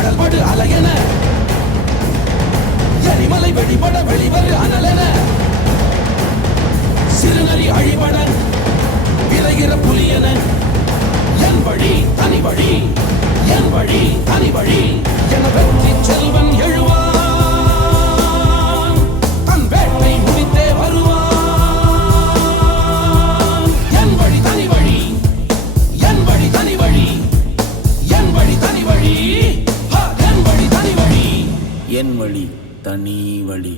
கடல் படு அலையென எரிமலை வெடிபட வெளிவரு அனலென சிறுநரி அழிபட விரைகிற புலியென என் வழி தனி வழி என் வழி தனி வழி என வெற்றி செல்வன் எழுவான் தன் வேட்டை முடித்தே வருவான் என் வழி தனி வழி என் வழி தனி வழி என் வழி தனி வழி என் வழி தனி வழி என் வழி தனி வழி.